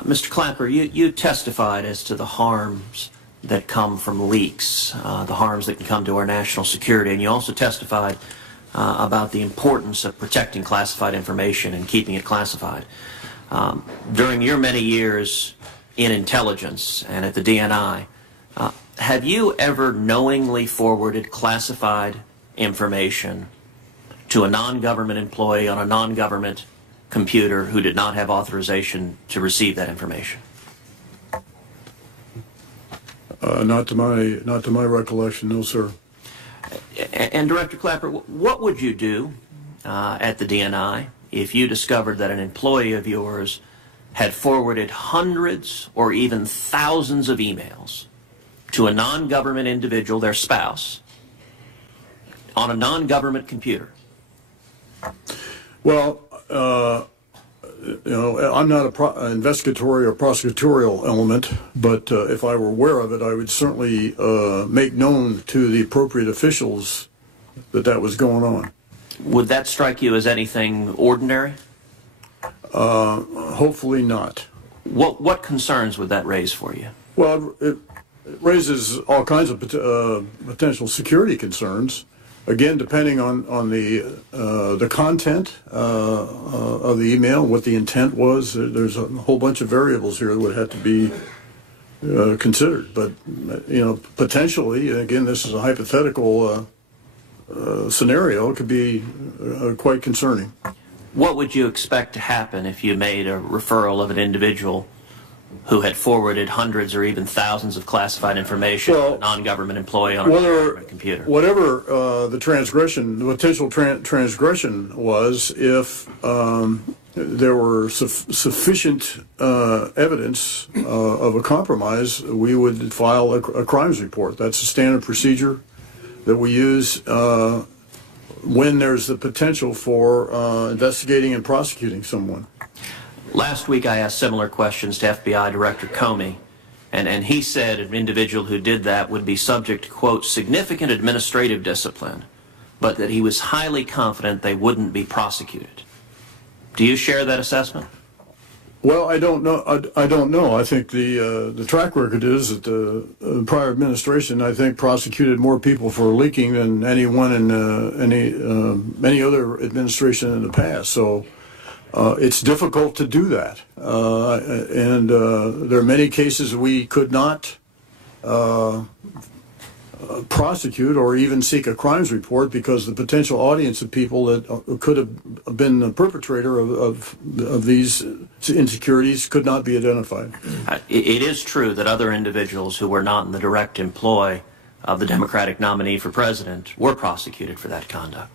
Mr. Clapper, you testified as to the harms that come from leaks, the harms that can come to our national security, and you also testified about the importance of protecting classified information and keeping it classified. During your many years in intelligence and at the DNI, have you ever knowingly forwarded classified information to a non-government employee on a non-government computer who did not have authorization to receive that information? Not to my recollection, no, sir. And Director Clapper, what would you do at the DNI if you discovered that an employee of yours had forwarded hundreds or even thousands of emails to a non-government individual, their spouse, on a non-government computer? Well, I'm not an investigatory or prosecutorial element, but if I were aware of it, I would certainly make known to the appropriate officials that was going on. Would that strike you as anything ordinary? Hopefully not. What concerns would that raise for you? Well, it raises all kinds of potential security concerns. Again, depending on the content of the email, what the intent was, there's a whole bunch of variables here that would have to be considered. But potentially, again, this is a hypothetical scenario. It could be quite concerning. What would you expect to happen if you made a referral of an individual who had forwarded hundreds or even thousands of classified information to a non-government employee on a non-government computer? Whatever the potential transgression was, if there were sufficient evidence of a compromise, we would file a crimes report. That's a standard procedure that we use when there's the potential for investigating and prosecuting someone. Last week I asked similar questions to FBI Director Comey, and he said an individual who did that would be subject to, quote, significant administrative discipline, but that he was highly confident they wouldn't be prosecuted. Do you share that assessment? Well, I don't know. I don't know. I think the track record is that the prior administration, I think, prosecuted more people for leaking than anyone in any other administration in the past. So it's difficult to do that, and there are many cases we could not prosecute or even seek a crimes report because the potential audience of people that could have been the perpetrator of these insecurities could not be identified. It is true that other individuals who were not in the direct employ of the Democratic nominee for president were prosecuted for that conduct.